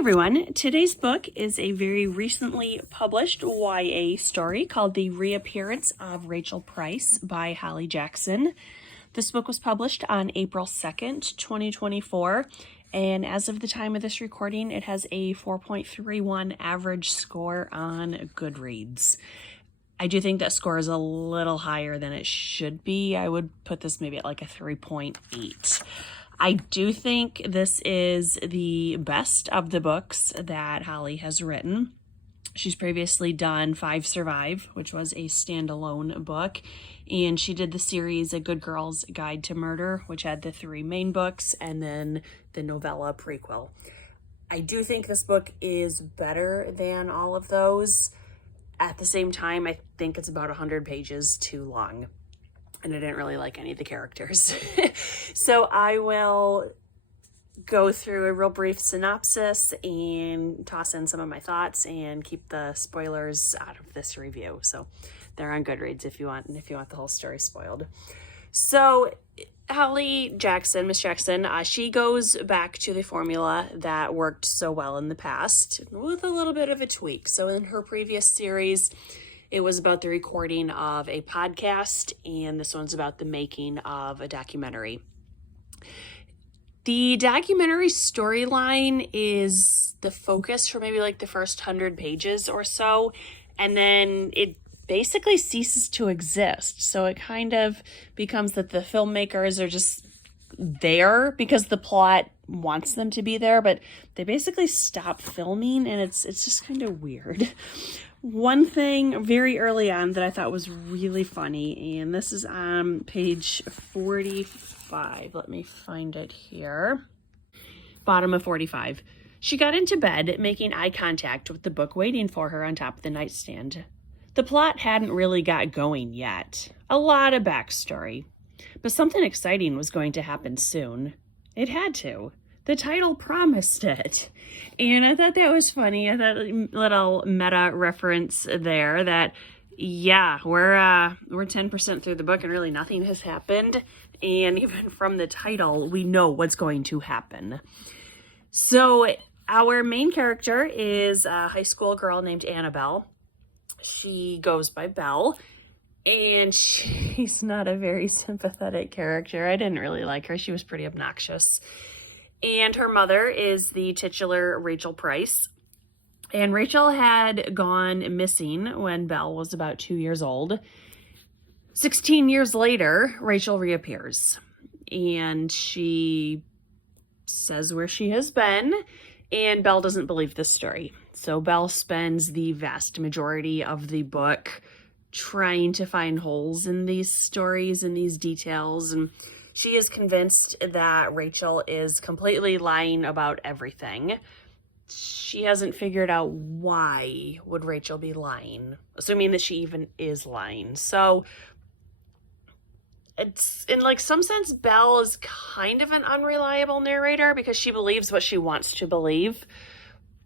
everyone. Today's book is a very recently published YA story called The Reappearance of Rachel Price by Holly Jackson. This book was published on April 2nd, 2024, and as of the time of this recording, it has a 4.31 average score on Goodreads. I do think that score is a little higher than it should be. I would put this maybe at like a 3.8. I do think this is the best of the books that Holly has written. She's previously done 5 Survive, which was a standalone book, and she did the series A Good Girl's Guide to Murder, which had the 3 main books, and then the novella prequel. I do think this book is better than all of those. At the same time, I think it's about 100 pages too long. And I didn't really like any of the characters. So I will go through a real brief synopsis and toss in some of my thoughts and keep the spoilers out of this review. So they're on Goodreads if you want the whole story spoiled. So Holly Jackson, Miss Jackson, she goes back to the formula that worked so well in the past with a little bit of a tweak. So in her previous series, it was about the recording of a podcast, and this one's about the making of a documentary. The documentary storyline is the focus for maybe like the first 100 pages or so, and then it basically ceases to exist. So it kind of becomes that the filmmakers are just there because the plot wants them to be there, but they basically stop filming, and it's just kind of weird. One thing very early on that I thought was really funny, and this is on page 45. Let me find it here. Bottom of 45. She got into bed, making eye contact with the book waiting for her on top of the nightstand. The plot hadn't really got going yet. A lot of backstory. But something exciting was going to happen soon. It had to. The title promised it. And I thought that was funny. I thought a little meta reference there that, yeah, we're 10% through the book and really nothing has happened. And even from the title, we know what's going to happen. So our main character is a high school girl named Annabelle. She goes by Belle. And she's not a very sympathetic character. I didn't really like her. She was pretty obnoxious. And her mother is the titular Rachel Price. And Rachel had gone missing when Belle was about 2 years old. 16 years later, Rachel reappears. And she says where she has been. And Belle doesn't believe this story. So Belle spends the vast majority of the book trying to find holes in these stories and these details, and she is convinced that Rachel is completely lying about everything. She hasn't figured out why would Rachel be lying, assuming that she even is lying. So it's, in like some sense, Belle is kind of an unreliable narrator because she believes what she wants to believe,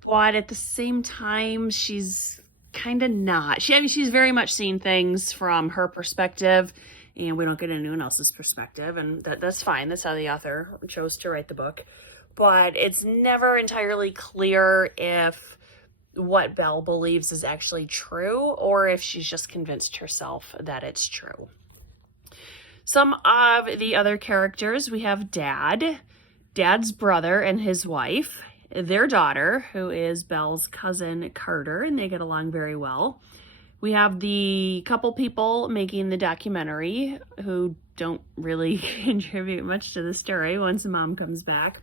but at the same time, she's kind of not. She's very much seen things from her perspective, and we don't get anyone else's perspective, and that's fine. That's how the author chose to write the book. But it's never entirely clear if what Belle believes is actually true or if she's just convinced herself that it's true. Some of the other characters, we have Dad's brother and his wife, their daughter, who is Belle's cousin Carter, and they get along very well. We have the couple people making the documentary who don't really contribute much to the story once Mom comes back.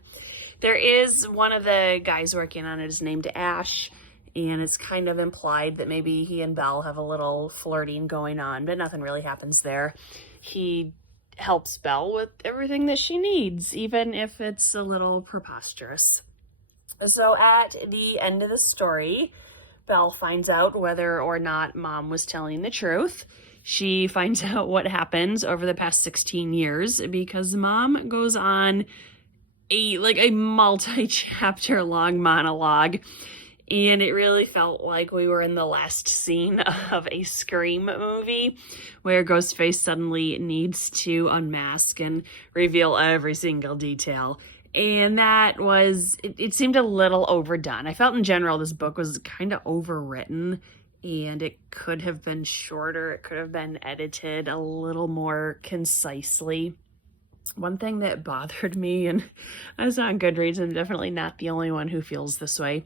There is one of the guys working on it is named Ash, and it's kind of implied that maybe he and Belle have a little flirting going on, but nothing really happens there. He helps Belle with everything that she needs, even if it's a little preposterous. So at the end of the story, Belle finds out whether or not Mom was telling the truth. She finds out what happens over the past 16 years because Mom goes on a multi-chapter long monologue, and it really felt like we were in the last scene of a Scream movie where Ghostface suddenly needs to unmask and reveal every single detail. And that was, it seemed a little overdone. I felt in general this book was kind of overwritten, and it could have been shorter. It could have been edited a little more concisely. One thing that bothered me, and I was on Goodreads, I'm definitely not the only one who feels this way.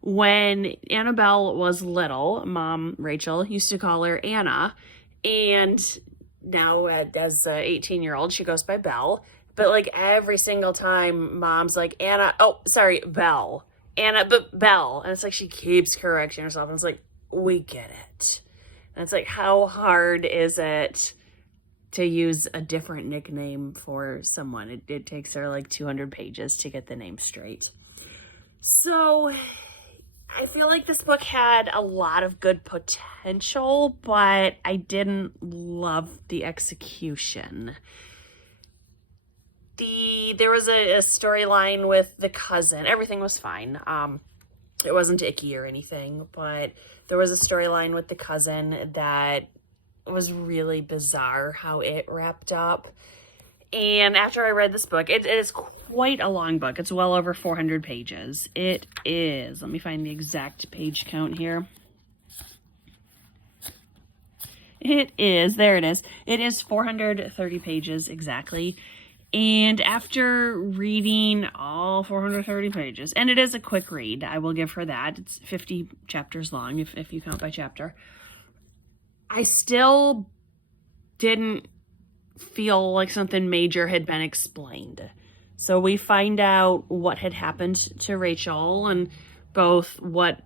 When Annabelle was little, Mom, Rachel, used to call her Anna, and now as an 18-year-old, she goes by Belle. But like every single time, Mom's like, Anna, oh, sorry, Belle. Anna, but Belle. And it's like she keeps correcting herself, and it's like, we get it. And it's like, how hard is it to use a different nickname for someone? It takes her like 200 pages to get the name straight. So I feel like this book had a lot of good potential, but I didn't love the execution. There was a storyline with the cousin. Everything was fine. It wasn't icky or anything, but there was a storyline with the cousin that was really bizarre how it wrapped up. And after I read this book, it is quite a long book. It's well over 400 pages. It is, let me find the exact page count here. It is, there it is. It is 430 pages exactly. And after reading all 430 pages, and it is a quick read, I will give her that. It's 50 chapters long if you count by chapter. I still didn't feel like something major had been explained. So we find out what had happened to Rachel and both what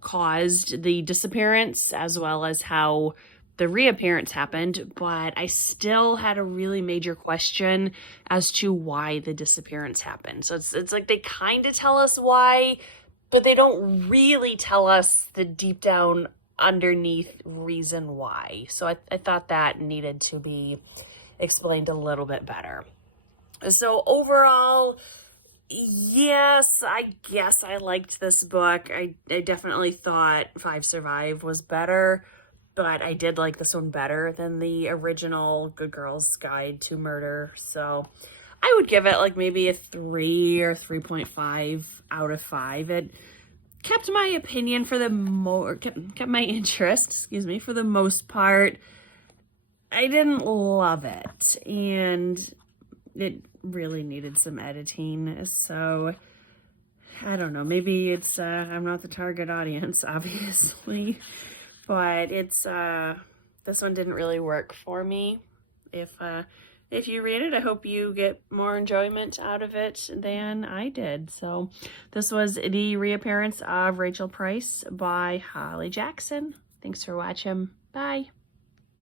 caused the disappearance as well as how the reappearance happened, but I still had a really major question as to why the disappearance happened. So it's like they kind of tell us why, but they don't really tell us the deep down underneath reason why. So I thought that needed to be explained a little bit better. So overall, yes, I guess I liked this book. I definitely thought Five Survive was better, but I did like this one better than the original Good Girl's Guide to Murder. So I would give it like maybe a 3 or 3.5 out of 5. It kept my opinion for the kept my interest, excuse me, for the most part. I didn't love it, and it really needed some editing. So I don't know, maybe it's I'm not the target audience, obviously, but it's this one didn't really work for me. If you read it, I hope you get more enjoyment out of it than I did. So this was The Reappearance of Rachel Price by Holly Jackson. Thanks for watching. Bye.